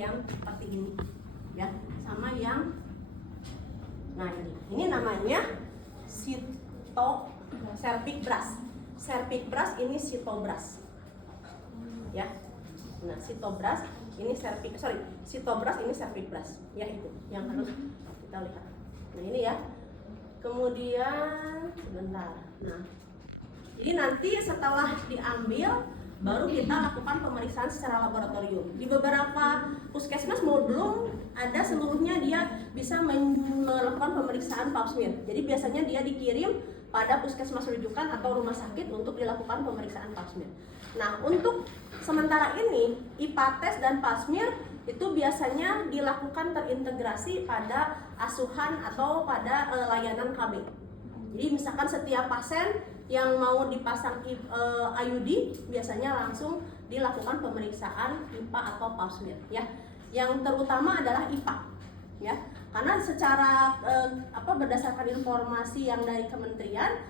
yang seperti ini ya, sama yang nah ini namanya cervic brush. Cervic brush ini cytobrush ya. Nah cytobrush ini cervic ini cervic brush ya, itu yang harus kita lihat. Nah ini ya, kemudian sebentar. Nah jadi nanti setelah diambil baru kita lakukan pemeriksaan secara laboratorium. Di beberapa puskesmas belum ada seluruhnya dia bisa melakukan pemeriksaan pap smear. Jadi biasanya dia dikirim pada puskesmas rujukan atau rumah sakit untuk dilakukan pemeriksaan pap smear. Nah untuk sementara ini IPA test dan pap smear itu biasanya dilakukan terintegrasi pada asuhan atau pada layanan KB. Jadi misalkan setiap pasien yang mau dipasang IUD biasanya langsung dilakukan pemeriksaan IPA atau pap smear ya. Yang terutama adalah IPA ya. Karena secara berdasarkan informasi yang dari kementerian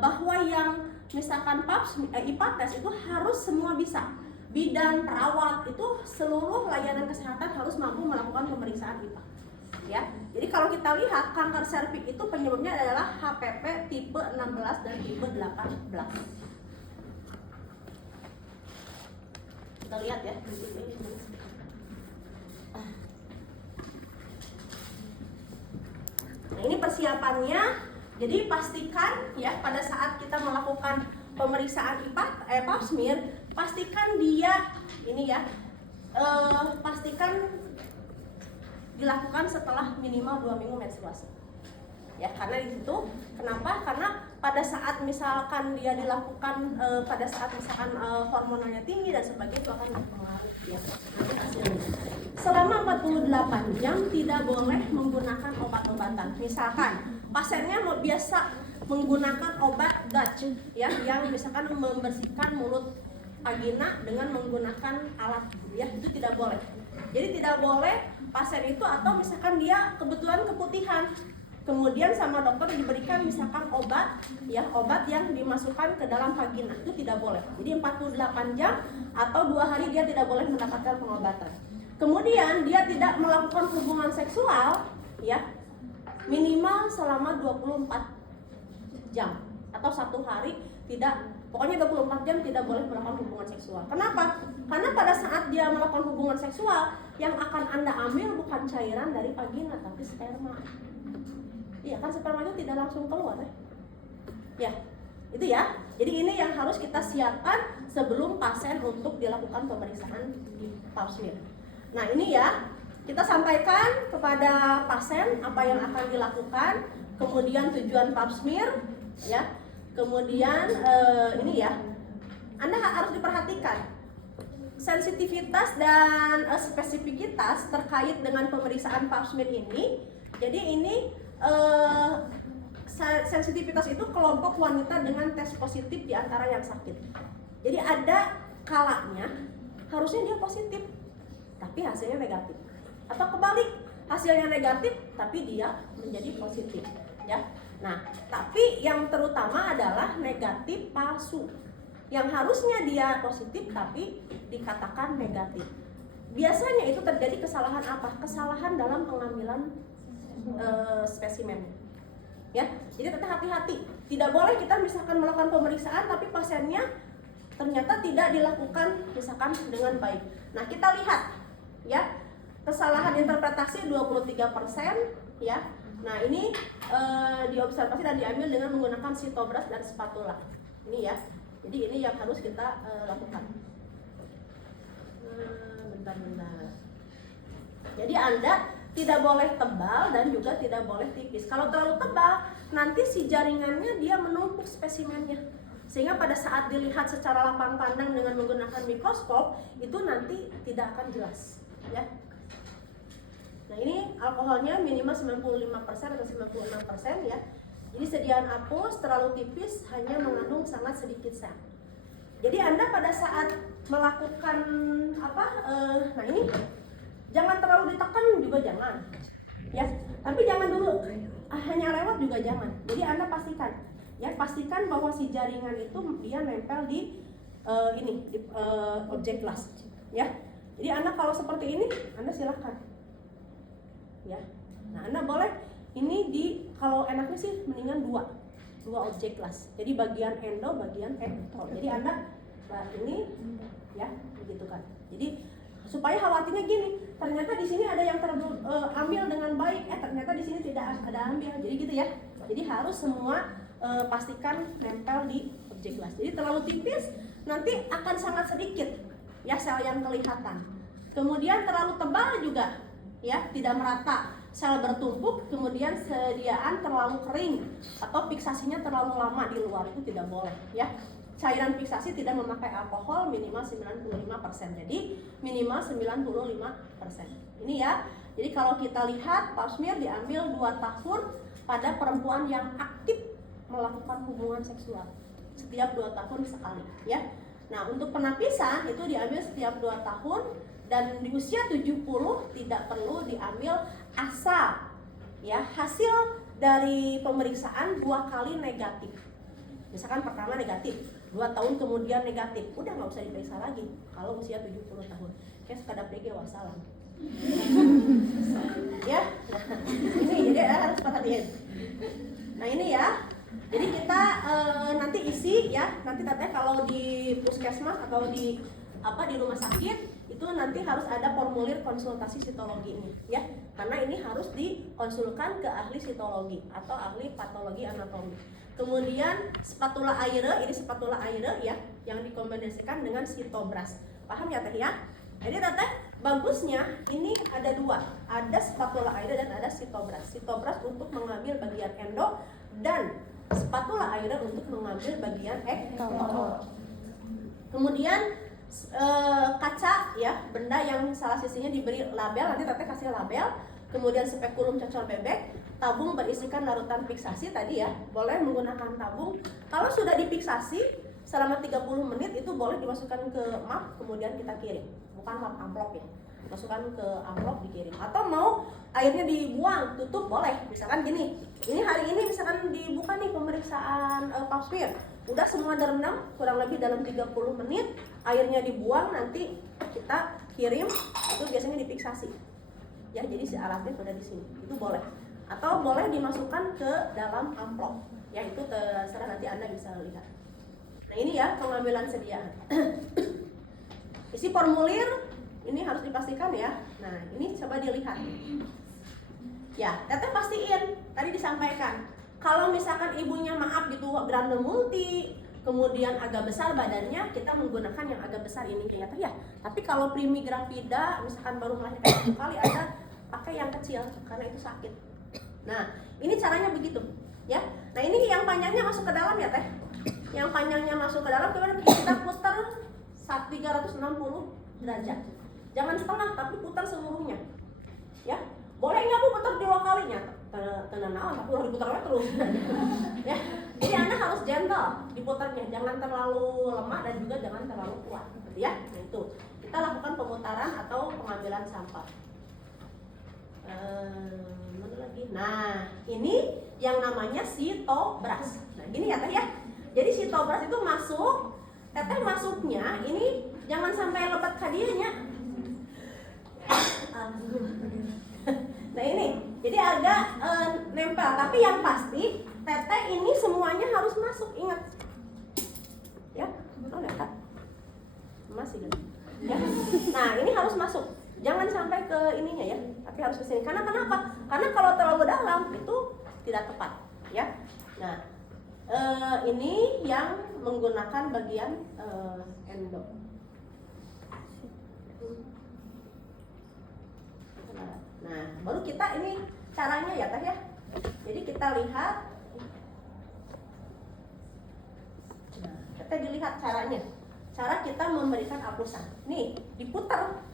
bahwa yang misalkan IPA test itu harus semua bisa. Bidan, perawat itu seluruh layanan kesehatan harus mampu melakukan pemeriksaan IPA. Ya, jadi kalau kita lihat kanker serviks itu penyebabnya adalah HPV tipe 16 dan tipe 18. Kita lihat ya. Nah ini persiapannya. Jadi pastikan ya pada saat kita melakukan pemeriksaan pap smear, pastikan dia ini ya, pastikan dilakukan setelah minimal 2 minggu menstruasi ya, karena di situ kenapa? Karena pada saat misalkan dia dilakukan pada saat misalkan hormonalnya tinggi dan sebagainya itu akan mempengaruhi ya nanti hasilnya. Selama 48 jam tidak boleh menggunakan obat-obatan. Misalkan pasiennya mau biasa menggunakan obat Dutch ya, yang misalkan membersihkan mulut vagina dengan menggunakan alat ya, itu tidak boleh. Jadi tidak boleh pasien itu, atau misalkan dia kebetulan keputihan, kemudian sama dokter diberikan misalkan obat ya, obat yang dimasukkan ke dalam vagina, itu tidak boleh. Jadi 48 jam atau 2 hari dia tidak boleh mendapatkan pengobatan. Kemudian dia tidak melakukan hubungan seksual ya, minimal selama 24 jam atau 1 hari tidak, pokoknya 24 jam tidak boleh melakukan hubungan seksual. Kenapa? Karena pada saat dia melakukan hubungan seksual, yang akan Anda ambil bukan cairan dari vagina tapi sperma. Iya kan, sperma itu tidak langsung keluar ya. Ya, itu ya. Jadi ini yang harus kita siapkan sebelum pasien untuk dilakukan pemeriksaan di pap smear. Nah, ini ya, kita sampaikan kepada pasien apa yang akan dilakukan, kemudian tujuan pap smear ya. Kemudian ini ya, Anda harus diperhatikan sensitivitas dan spesifikitas terkait dengan pemeriksaan pap smear ini. Jadi ini sensitivitas itu kelompok wanita dengan tes positif di antara yang sakit. Jadi ada kalanya harusnya dia positif tapi hasilnya negatif, atau kebalik, hasilnya negatif tapi dia menjadi positif ya. Nah, tapi yang terutama adalah negatif palsu, yang harusnya dia positif tapi dikatakan negatif. Biasanya itu terjadi kesalahan apa? Kesalahan dalam pengambilan spesimen ya. Jadi tetap hati-hati, tidak boleh kita misalkan melakukan pemeriksaan tapi pasiennya ternyata tidak dilakukan misalkan dengan baik. Nah, kita lihat ya, kesalahan interpretasi 23% ya. Nah, ini diobservasi dan diambil dengan menggunakan cytobrush dan spatula. Ini ya. Jadi ini yang harus kita lakukan. Bentar. Jadi Anda tidak boleh tebal dan juga tidak boleh tipis. Kalau terlalu tebal, nanti si jaringannya dia menumpuk spesimennya, sehingga pada saat dilihat secara lapang pandang dengan menggunakan mikroskop itu nanti tidak akan jelas ya. Nah, ini alkoholnya minimal 95% atau 96% ya. Jadi sediaan apus terlalu tipis hanya mengandung sangat sedikit sel. Jadi Anda pada saat melakukan nah ini jangan terlalu ditekan juga jangan ya, tapi jangan dulu hanya lewat juga jangan. Jadi Anda pastikan bahwa si jaringan itu dia nempel di objek las ya. Jadi Anda kalau seperti ini, Anda silakan. Ya. Nah, Anda boleh ini kalau enaknya sih mendingan dua objek kelas. Jadi bagian endo, bagian ekto. Jadi Anda ini ya, begitu kan. Jadi supaya khawatirnya gini, ternyata di sini ada yang terambil dengan baik, ternyata di sini tidak ada ambil. Jadi gitu ya. Jadi harus semua pastikan nempel di objek kelas. Jadi terlalu tipis nanti akan sangat sedikit ya sel yang kelihatan. Kemudian terlalu tebal juga ya, tidak merata, sel bertumpuk, kemudian sediaan terlalu kering atau fiksasinya terlalu lama di luar, itu tidak boleh ya. Cairan fiksasi tidak memakai alkohol minimal 95%. Jadi minimal 95%. Ini ya. Jadi kalau kita lihat pap smear diambil 2 tahun pada perempuan yang aktif melakukan hubungan seksual. Setiap 2 tahun sekali ya. Nah, untuk penapisan itu diambil setiap 2 tahun dan di usia 70 tidak perlu diambil asal ya hasil dari pemeriksaan 2 kali negatif. Misalkan pertama negatif, 2 tahun kemudian negatif, udah nggak usah diperiksa lagi kalau usia 70 tahun. Kayak sekadar PG wassalam. Ya, nah, ini jadi harus perhatian. Nah ini ya, jadi kita nanti isi ya, nanti katanya kalau di puskesmas atau di rumah sakit itu nanti harus ada formulir konsultasi sitologi ini ya, karena ini harus dikonsulkan ke ahli sitologi atau ahli patologi anatomi. Kemudian spatula Aire, ini spatula Aire ya, yang dikombinasikan dengan sitobras. Paham ya teh ya? Jadi teteh bagusnya ini ada 2, ada spatula Aire dan ada sitobras. Sitobras untuk mengambil bagian endo dan spatula Aire untuk mengambil bagian ekto. Kemudian kaca ya, benda yang salah sisinya diberi label, nanti teteh kasih label. Kemudian spekulum cocor bebek, tabung berisikan larutan fiksasi tadi ya, boleh menggunakan tabung. Kalau sudah difiksasi selama 30 menit itu boleh dimasukkan ke map, kemudian kita kirim. Bukan map amplop ya, masukkan ke amplop dikirim. Atau mau airnya dibuang, tutup boleh. Misalkan gini, ini hari ini misalkan dibuka nih pemeriksaan pap smear, udah semua direndam kurang lebih dalam 30 menit, airnya dibuang, nanti kita kirim, itu biasanya difiksasi. Ya, jadi si alatnya sudah di sini, itu boleh. Atau boleh dimasukkan ke dalam amplop. Ya, itu terserah, nanti Anda bisa lihat. Nah, ini ya pengambilan sediaan. Isi formulir ini harus dipastikan ya. Nah, ini coba dilihat. Ya, teteh pastiin tadi disampaikan. Kalau misalkan ibunya maaf gitu grande multi, kemudian agak besar badannya, kita menggunakan yang agak besar ini ya. Tapi kalau primi gravida misalkan baru melahirkan 1 kali, Anda pakai yang kecil karena itu sakit. Nah, ini caranya begitu ya. Nah, ini yang panjangnya masuk ke dalam ya teh. Yang panjangnya masuk ke dalam, kemudian kita putar 360 derajat. Jangan setengah, tapi putar seluruhnya. Ya, boleh nggak Bu putar 2 kalinya? Tenang, tapi harus diputar terus. Ya, jadi Anda harus gentle diputarnya, jangan terlalu lemah dan juga jangan terlalu kuat. Ya, nah itu kita lakukan pemutaran atau pengambilan sampel. Mana lagi? Nah, ini yang namanya sitobras. Nah, gini ya teh ya. Jadi sitobras itu masuk, teteh masuknya ini jangan sampai lebat kadianya. Nah ini, jadi agak nempel, tapi yang pasti teteh ini semuanya harus masuk, ingat. Ya, enggak kan? Masih kan? Ya. Nah ini harus masuk, jangan sampai ke ininya ya, tapi harus ke sini. Karena kenapa? Karena kalau terlalu dalam itu tidak tepat, ya. Nah, ini yang menggunakan bagian endo. Nah, baru kita ini caranya ya teh ya. Jadi kita lihat. Nah, kita dilihat caranya. Cara kita memberikan apusan. Nih, diputar.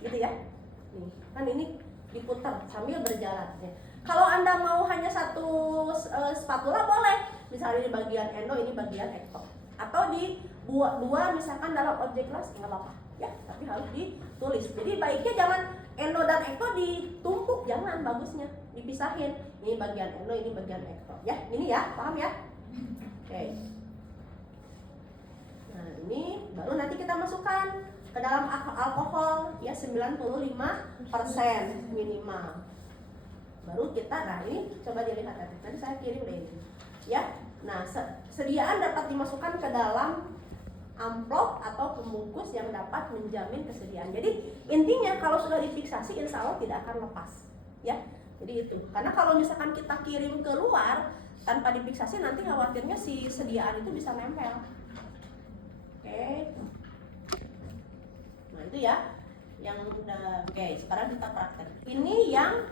Gitu ya. Nih, kan ini diputar sambil berjalan ya. Kalau Anda mau hanya satu spatula boleh. Misalnya ini bagian endo, ini bagian ekto. Atau di dua misalkan dalam objek kelas enggak apa-apa. Ya, tapi harus ditulis. Jadi baiknya jangan endo dan ekto ditumpuk, jangan, bagusnya dipisahin. Ini bagian endo, ini bagian ekto. Ya, ini ya, paham ya? Oke. Nah, ini baru nanti kita masukkan ke dalam alkohol ya 95% minimal. Baru kita, nah ini coba dilihat nanti saya kirim deh ini ya. Nah sediaan dapat dimasukkan ke dalam amplop atau pembungkus yang dapat menjamin kesediaan. Jadi intinya kalau sudah difiksasi insya Allah tidak akan lepas ya. Jadi itu, karena kalau misalkan kita kirim keluar tanpa difiksasi nanti khawatirnya si sediaan itu bisa nempel. Oke. Nah itu ya yang udah. Oke, sekarang kita praktek. Ini yang